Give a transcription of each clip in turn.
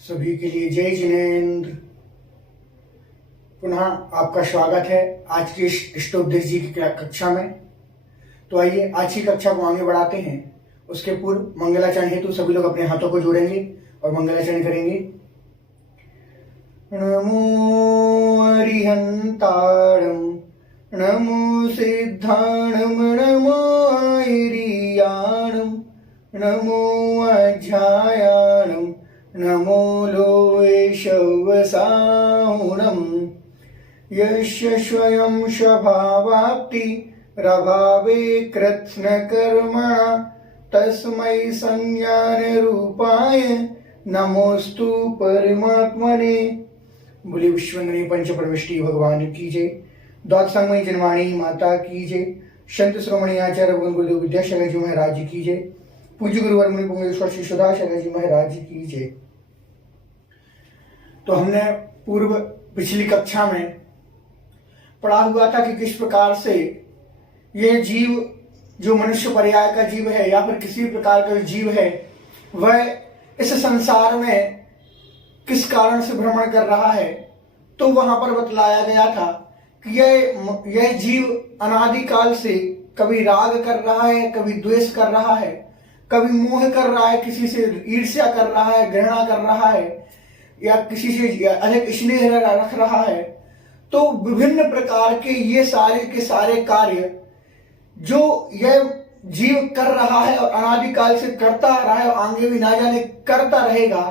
सभी के लिए जय जिनेन्द्र। पुनः आपका स्वागत है आज की इष्टोपदेश जी की कक्षा में। तो आइए आज की कक्षा को आगे बढ़ाते हैं। उसके पूर्व मंगलाचरण हेतु सभी लोग अपने हाथों को जोड़ेंगे और मंगलाचरण करेंगे। नमो अरिहंताणं नमो सिद्धाणं नमो ऐरियाणं नमो अध्यायाणं नमो लोये शवसाहुणम् यस्य स्वयं स्वभावाप्ति रभावे कृत्स्नकर्मणा तस्मै संज्ञानरूपाय नमोस्तु परमात्मने। बोले विश्वंदनी पंच परमेष्टि भगवान की जय। द्वादश संगमयी जन्माणी माता की जय। संत श्रोमणी आचार्य गुरुदेव विद्यासागर जी महाराज की जय। पूज्य गुरुवर मुनि पुंगेश्वर श्री सुधाशंकर जी महाराज की जय। तो हमने पूर्व पिछली कक्षा में पढ़ा हुआ था कि किस प्रकार से यह जीव जो मनुष्य पर्याय का जीव है या फिर किसी प्रकार का जीव है वह इस संसार में किस कारण से भ्रमण कर रहा है। तो वहां पर बतलाया गया था कि यह जीव अनादिकाल से कभी राग कर रहा है, कभी द्वेष कर रहा है, कभी मोह कर रहा है, किसी से ईर्ष्या कर रहा है, घृणा कर रहा है या किसी से अधिक स्नेह रख रहा है। तो विभिन्न प्रकार के ये सारे के सारे कार्य जो यह जीव कर रहा है और अनादिकाल से करता रहा है और आगे भी ना जाने करता रहेगा,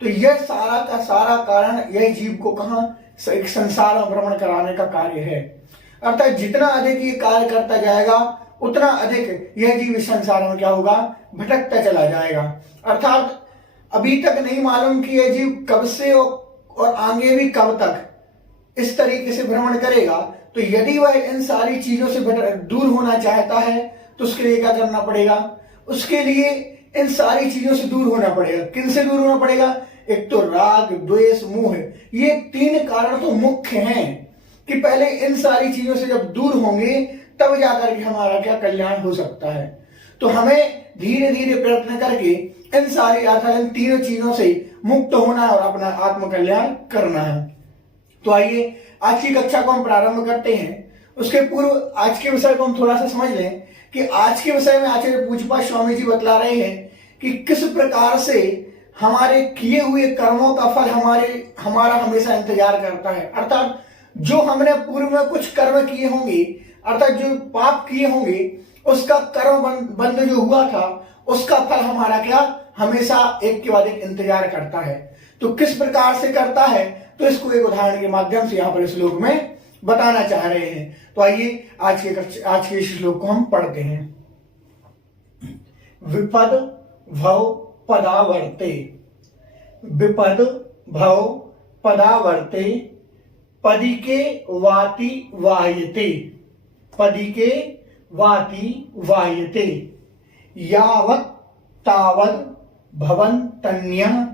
तो यह सारा का सारा कारण यह जीव को कहां एक संसार में भ्रमण कराने का कार्य है। अर्थात जितना अधिक ये कार्य करता जाएगा उतना अधिक यह जीव इस संसार में क्या होगा, भटकता चला जाएगा। अर्थात अभी तक नहीं मालूम कि यह जीव कब से और आगे भी कब तक इस तरीके से भ्रमण करेगा। तो यदि वह इन सारी चीजों से दूर होना चाहता है तो उसके लिए क्या करना पड़ेगा, उसके लिए इन सारी चीजों से दूर होना पड़ेगा। किन से दूर होना पड़ेगा? एक तो राग, द्वेष, मोह, ये तीन कारण तो मुख्य हैं कि पहले इन सारी चीजों से जब दूर होंगे तब जाकर के हमारा क्या कल्याण हो सकता है। तो हमें धीरे धीरे प्रयत्न करके इन सारी अर्थात इन तीनों चीजों से मुक्त होना है और अपना आत्म कल्याण करना है। तो आइए आज की कक्षा को हम प्रारंभ करते हैं। उसके पूर्व आज के विषय को हम थोड़ा सा समझ लें कि आज के विषय में आचार्य पूज्यपाद स्वामी जी बतला रहे हैं कि किस प्रकार से हमारे किए हुए कर्मों का फल हमारा हमेशा इंतजार करता है। अर्थात जो हमने पूर्व में कुछ कर्म किए होंगे, अर्थात जो पाप किए होंगे, उसका कर्म बंध जो हुआ था उसका फल हमारा क्या हमेशा एक के बाद एक इंतजार करता है। तो किस प्रकार से करता है तो इसको एक उदाहरण के माध्यम से यहाँ पर श्लोक में बताना चाह रहे हैं। तो आइए आज के इस श्लोक को हम पढ़ते हैं। विपद भव पदावर्ते, विपद भव पदावर्ते, पदिके वाति वाह्यते, पदिके वाति वाह्यते, यावत् तावद् भवन्तन्यः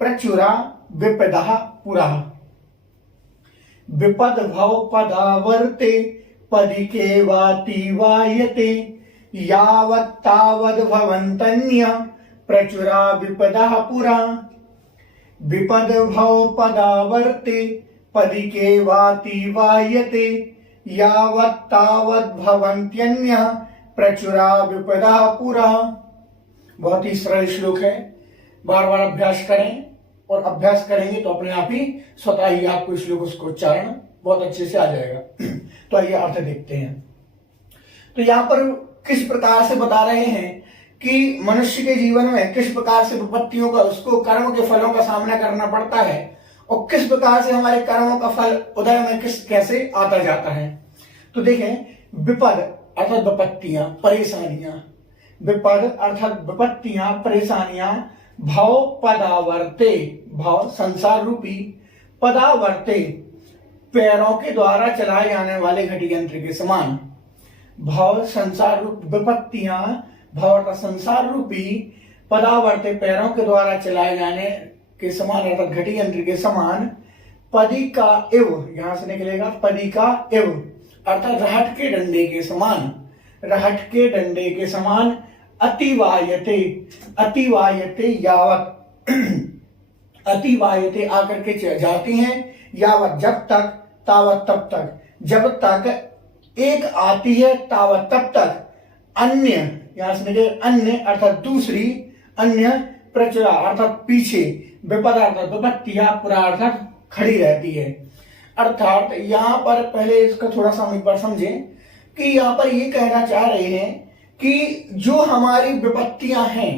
प्रचुरा विपदः पुरः। विपद भव पदावर्ते, पदिके वाति वाह्यते, यावत् तावद् भवन्तन्यः प्रचुरा विपदः पुरः। विपद भव पदावर्ते, पदिके वाति वाह्यते, यावत् तावद् भवन्त्यन्यः प्रचुरा विपदः पुरः। बहुत ही सरल श्लोक है, बार बार अभ्यास करें और अभ्यास करेंगे तो अपने आप ही स्वतः ही आपको श्लोक उसका उच्चारण बहुत अच्छे से आ जाएगा। तो आइए अर्थ देखते हैं। तो यहाँ पर किस प्रकार से बता रहे हैं कि मनुष्य के जीवन में किस प्रकार से विपत्तियों का उसको कर्म के फलों का सामना करना पड़ता है और किस प्रकार से हमारे कर्मों का फल उदय में कैसे आता जाता है। तो देखें, विपद अर्थात विपत्तियां, परेशानियां, विपद अर्थात विपत्तियां, परेशानियां, भव पदावर्ते, भव संसार रूपी, पदावर्ते पैरों के द्वारा चलाए जाने वाले घटी यंत्र के समान। भव संसार रूप विपत्तियां, भव संसार रूपी, पदावर्ते पैरों के द्वारा चलाए जाने के समान अर्थात घटी यंत्र के समान, पदी का इव यहां से निकलेगा, पदी का इव अर्थात रहट के डंडे के समान, रहट के डंडे के समान, अतिवायते, अतिवायते यावत अतिवाहिते आकर के जाती हैं, यावत जब तक तावत तब तक, जब तक एक आती है तावत तब तक अन्य, यहां से निकले अन्य अर्थात दूसरी, अन्य प्रचुरा अर्थात पीछे, विपदा अर्थात विपत्तियां, पुरा अर्थात खड़ी रहती है। अर्थात यहां पर पहले इसका थोड़ा सा हम एक बार समझें कि यहां पर ये कहना चाह रहे हैं कि जो हमारी विपत्तियां हैं,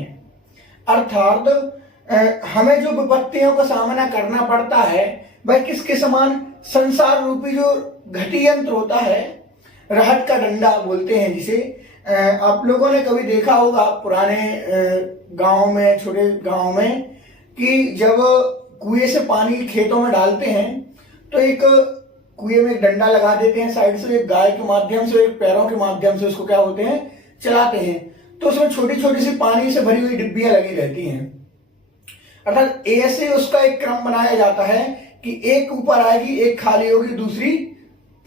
अर्थात हमें जो विपत्तियों का सामना करना पड़ता है वह किसके समान, संसार रूपी जो घटी यंत्र होता है, रहट का डंडा बोलते हैं जिसे, आप लोगों ने कभी देखा होगा पुराने गांव में, छोटे गांव में, कि जब कुएं से पानी खेतों में डालते हैं तो एक कुएं में एक डंडा लगा देते हैं साइड से, एक गाय के माध्यम से, एक पैरों के माध्यम से उसको क्या होते हैं चलाते हैं, तो उसमें छोटी छोटी सी पानी से भरी हुई डिब्बियां लगी रहती हैं। अर्थात ऐसे उसका एक क्रम बनाया जाता है कि एक ऊपर आएगी, एक खाली होगी, दूसरी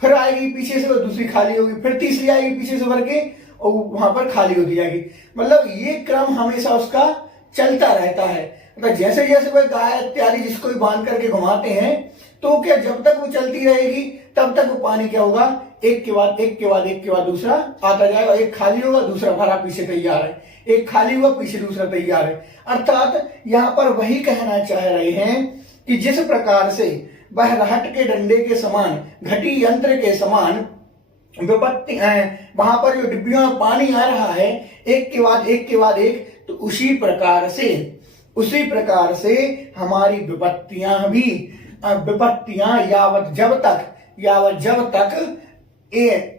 फिर आएगी पीछे से, दूसरी खाली होगी, फिर तीसरी आएगी पीछे से भर के और वहां पर खाली होती जाएगी। मतलब ये क्रम हमेशा उसका चलता रहता है। मतलब जैसे जैसे वह गाय इत्यादि जिसको भी बांध करके घुमाते हैं तो क्या जब तक वो चलती रहेगी तब तक वो पानी क्या होगा, एक के बाद एक के बाद एक के बाद दूसरा आता जाएगा, एक खाली होगा दूसरा भरा पीछे तैयार है, एक खाली हुआ पीछे दूसरा तैयार है। अर्थात यहाँ पर वही कहना चाह रहे हैं कि जिस प्रकार से वह रहट के डंडे के समान, घटी यंत्र के समान विपत्ति वहां पर जो डिब्बियों में पानी आ रहा है एक के बाद एक के बाद एक, तो उसी प्रकार से हमारी विपत्तियां भी, विपत्तियां यावत जब तक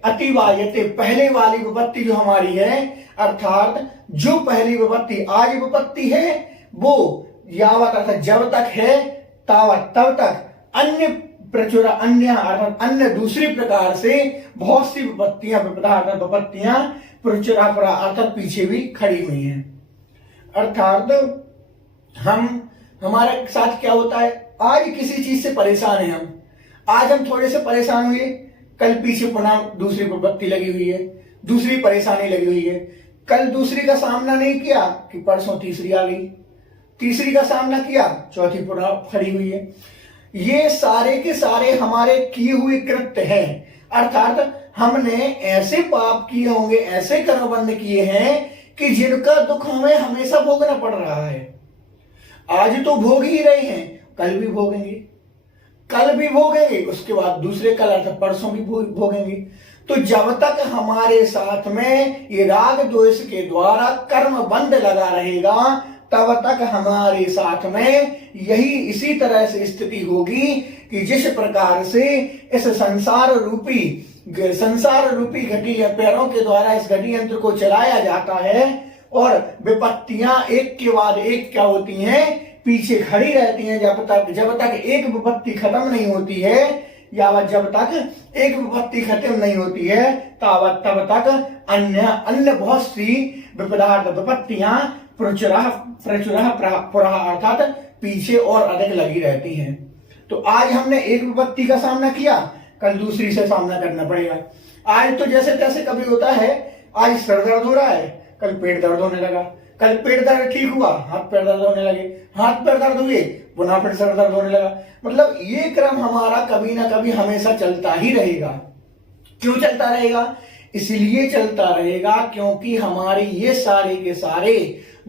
अतिवाहिते, पहले वाली विपत्ति जो हमारी है, अर्थात जो पहली विपत्ति आज विपत्ति है वो यावत अर्थात जब तक है, तावत तब तक अन्य प्रचुरा, अन्य अर्थात अन्य दूसरी प्रकार से बहुत सी विपत्तियां, विपदा अर्थात विपत्तियां प्रचुरा अर्थात पीछे भी खड़ी हुई हैं। अर्थात हमारे साथ क्या होता है, आज किसी चीज से परेशान है हम, आज हम थोड़े से परेशान हुए, कल पीछे पुनः दूसरी विपत्ति लगी हुई है, दूसरी परेशानी लगी हुई है, कल दूसरी का सामना नहीं किया कि परसों तीसरी आ गई, तीसरी का सामना किया चौथी पुनः खड़ी हुई है। ये सारे के सारे हमारे किए हुए कृत्य हैं। अर्थात हमने ऐसे पाप किए होंगे, ऐसे कर्मबंध किए हैं कि जिनका दुख हमें हमेशा भोगना पड़ रहा है। आज तो भोग ही रहे हैं, कल भी भोगेंगे, उसके बाद दूसरे कल अर्थात परसों भी भोगेंगे। तो जब तक हमारे साथ में ये राग द्वेष के द्वारा कर्म बंध लगा रहेगा तब तक हमारे साथ में यही इसी तरह से स्थिति होगी कि जिस प्रकार से इस संसार रूपी घटी पैरों के द्वारा इस घटी यंत्र को चलाया जाता है और विपत्तियां एक के बाद एक क्या होती हैं, पीछे खड़ी रहती हैं, जब तक एक विपत्ति खत्म नहीं होती है, यावत जब तक एक विपत्ति खत्म नहीं होती है तावत तब तक अन्य बहुत सी विपत्तियां प्रचुरा अर्थात पीछे और अधिक लगी रहती हैं। तो आज हमने एक विपत्ति का सामना किया, कल दूसरी से सामना करना पड़ेगा। आज तो जैसे तैसे कभी होता है, आज सर दर्द हो रहा है, कल पेट दर्द होने लगा, कल पेट दर्द ठीक हुआ, हाथ पैर दर्द होने लगे, हाथ पैर दर्द हुए, पुनः फिर सर दर्द होने लगा। मतलब ये क्रम हमारा कभी ना कभी हमेशा चलता ही रहेगा। क्यों चलता रहेगा? इसलिए चलता रहेगा क्योंकि हमारे ये सारे के सारे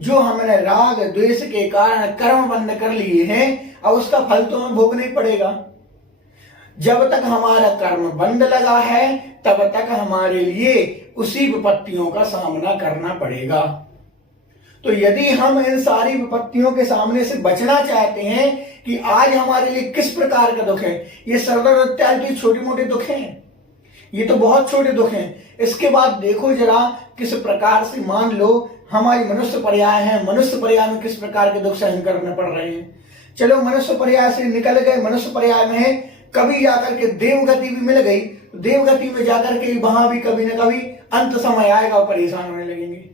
जो हमने राग द्वेष के कारण कर्म बंद कर लिए हैं, अब उसका फल तो हमें भोगना ही पड़ेगा। जब तक हमारा कर्म बंद लगा है तब तक हमारे लिए उसी विपत्तियों का सामना करना पड़ेगा। तो यदि हम इन सारी विपत्तियों के सामने से बचना चाहते हैं कि आज हमारे लिए किस प्रकार का दुख है, ये सरदर्द इत्यादि छोटे मोटे दुख हैं, ये तो बहुत छोटे दुख हैं। इसके बाद देखो जरा किस प्रकार से, मान लो हमारी मनुष्य पर्याय है, मनुष्य पर्याय में किस प्रकार के दुख सहन करने पड़ रहे हैं। चलो मनुष्य पर्याय से निकल गए, मनुष्य पर्याय में है, कभी जाकर के देवगति भी मिल गई, देवगति में जाकर के वहां भी कभी ना कभी अंत समय आएगा और परेशान होने लगेंगे।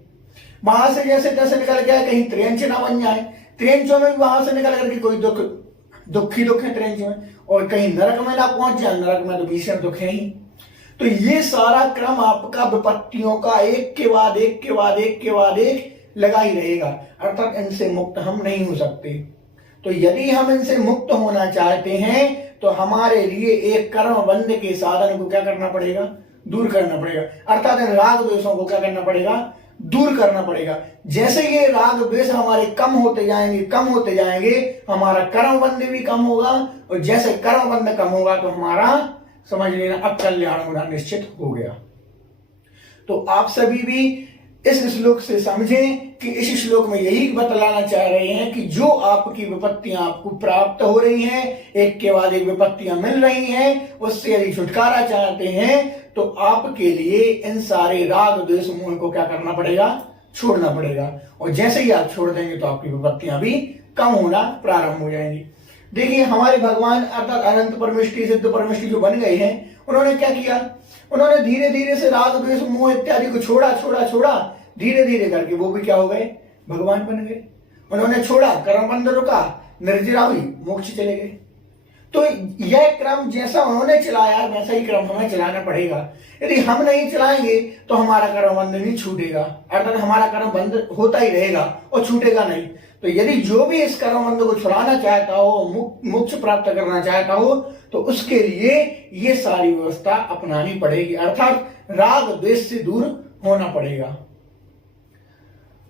वहां से जैसे तैसे निकल गया, कहीं त्रियंच ना बन जाए, त्रियंचों में भी वहां से निकल करके कोई दुख है त्रियंच में, और कहीं नरक में ना पहुंच जाए, नरक में तो भीषण दुख है ही। तो ये सारा क्रम आपका विपत्तियों का एक के बाद एक लगा ही रहेगा, अर्थात इनसे मुक्त हम नहीं हो सकते। तो यदि हम इनसे मुक्त होना चाहते हैं तो हमारे लिए एक कर्म बंध के साधन को क्या करना पड़ेगा, दूर करना पड़ेगा। अर्थात इन राग द्वेषों को क्या करना पड़ेगा, दूर करना पड़ेगा। जैसे ये राग द्वेष हमारे कम होते जाएंगे हमारा कर्म बंध भी कम होगा, और जैसे कर्म बंध कम होगा तो हमारा समझ लेना अब कल्याण होना निश्चित हो गया। तो आप सभी भी इस श्लोक से समझें कि इस श्लोक में यही बतलाना चाह रहे हैं कि जो आपकी विपत्तियां आपको प्राप्त हो रही हैं, एक के बाद एक विपत्तियां मिल रही हैं, उससे यदि छुटकारा चाहते हैं तो आपके लिए इन सारे राग द्वेष मोह को क्या करना पड़ेगा, छोड़ना पड़ेगा। और जैसे ही आप छोड़ देंगे तो आपकी विपत्तियां भी कम होना प्रारंभ हो जाएंगी। देखिए हमारे भगवान अर्थात अनंत परमेष्टि सिद्ध परमेष्टि जो बन गए हैं, उन्होंने क्या किया, उन्होंने धीरे धीरे से राग द्वेष मोह इत्यादि को छोड़ा, धीरे धीरे करके वो भी क्या हो गए, भगवान बन गए। उन्होंने छोड़ा, कर्म बंध रुका, निर्जरा हुई, मोक्ष चले गए। तो यह क्रम जैसा उन्होंने चलाया वैसा ही क्रम हमें चलाना पड़ेगा। यदि हम नहीं चलाएंगे तो हमारा कर्म बंध नहीं छूटेगा, अर्थात हमारा कर्म बंध होता ही रहेगा और छूटेगा नहीं। तो यदि जो भी इस कर्म बंध को छुड़ाना चाहता हो, मोक्ष प्राप्त करना चाहता हो, तो उसके लिए ये सारी व्यवस्था अपनानी पड़ेगी, अर्थात राग द्वेष से दूर होना पड़ेगा।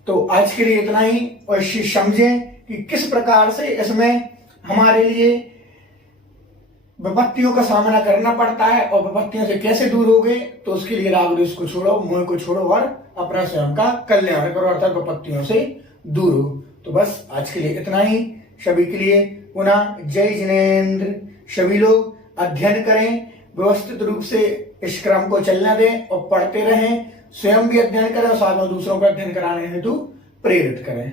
तो आज के लिए इतना ही, और समझें कि किस प्रकार से इसमें हमारे लिए विपत्तियों का सामना करना पड़ता है और विपत्तियों से कैसे दूर हो गए। तो उसके लिए राग द्वेष को छोड़ो, मोह को छोड़ो और अपना स्वयं का कल्याण करो, अर्थात विपत्तियों से दूर हो। तो बस आज के लिए इतना ही। सभी के लिए पुनः जय जिनेन्द्र। सभी लोग अध्ययन करें, व्यवस्थित रूप से इस क्रम को चलने दें और पढ़ते रहें, स्वयं भी अध्ययन करें और साथ में दूसरों को अध्ययन कराने हेतु प्रेरित करें।